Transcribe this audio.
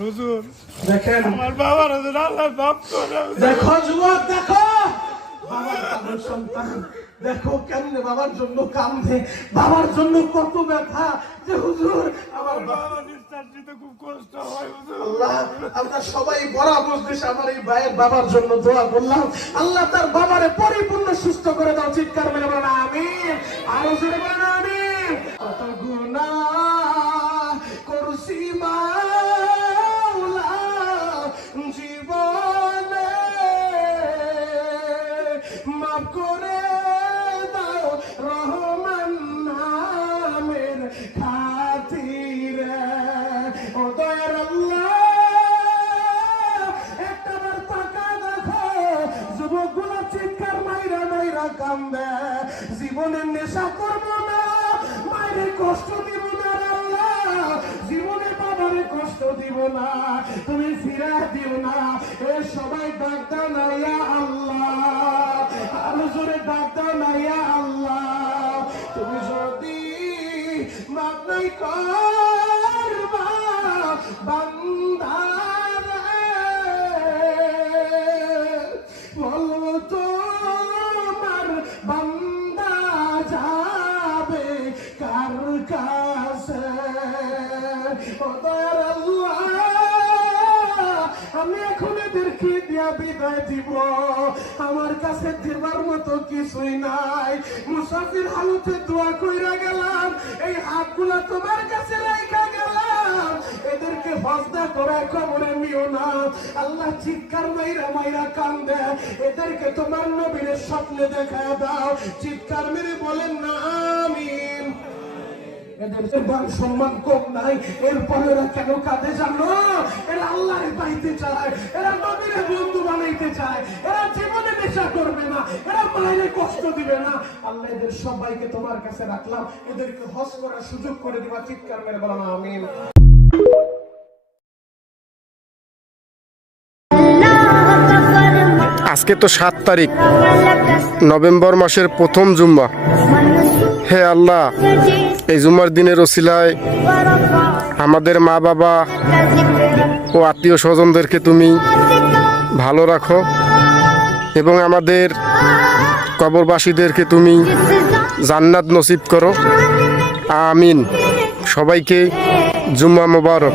হুজুর দেখেন আমার বাবার হুজুর আল্লাহ মাফ করে। দেখো যুবক, দেখো বাবার কালো সন্তান, দেখো কেমনে বাবার জন্য কান্দে, বাবার জন্য কত ব্যথা যে হুজুর আমার বাবা নিঃশ্বাস নিতে খুব কষ্ট হয় হুজুর। আল্লাহ, আমরা সবাই বড় মজলিসে আমার এই ভাইয়ের বাবার জন্য দোয়া করলাম। আল্লাহ তার বাবারে পরিপূর্ণ সুস্থ করে দাও। চিৎকার মেরে বলেন আমিন, আরো জোরে বলেন আমিন। কত গুনাহ করছি মাওলা জীবনে, মাফ করে দাও রহমান নামের খাতিরে। ও দয়ার আল্লাহ, একটাবার তাকায় দেখো যুবকগুলো চিৎকার মাইরা মাইরা কান্দে। জীবনের নেশা করবো না, মায়ের কষ্ট দিব না রে আল্লাহ, জীবনে বাবারে কষ্ট দিব না, তুমি ফিরা দিও না। এ সবাই ডাক দাও না ইয়া আল্লাহ, আরো জোরে ডাক দাও না ইয়া আল্লাহ। তুমি যদি মাফ নাই করবা বান্দারে, বলো তোমার বান্দা যাবে কার কাছে? ও দয়ার আল্লাহ, আমি এখন এদেরকে দিয়া বিদায় দিব। আমার কাছে দিবার মতো কিছুই নাই। মুসাফির হালতে দোয়া কইরা গেলাম, এই হাতগুলা তোমার কাছে রাইখা গেলাম। এদেরকে ফজদা করে কবরে নিও না। আল্লাহ চিৎকার মাইরা মাইরা কান্দে, এদেরকে তোমার নবীর স্বপ্নে দেখা দাও। চিৎকার মেরে বলেন না আমিন। এদের মান সম্মান কম নাই, এরপরে এরা কেন কাঁদে জানো? এরা আল্লাহরে পাইতে চায়, এরা নবীর বন্ধু বানাইতে চায়, এরা জীবনে নেশা করবে না, এরা মায়ের কষ্ট দিবে না। আল্লাহ এদের সবাইকে তোমার কাছে রাখলাম, এদেরকে হজ করার সুযোগ করে দিবা। চিৎকার মেরে বললাম আমিন। আজকে তো 7 তারিখ নভেম্বর মাসের প্রথম জুম্মা। হে আল্লাহ, এই জুম্মার দিনের ওসিলায় আমাদের মা বাবা ও আত্মীয় স্বজনদেরকে তুমি ভালো রাখো এবং আমাদের কবরবাসীদেরকে তুমি জান্নাত নসিব করো। আমিন। সবাইকে জুম্মা মোবারক।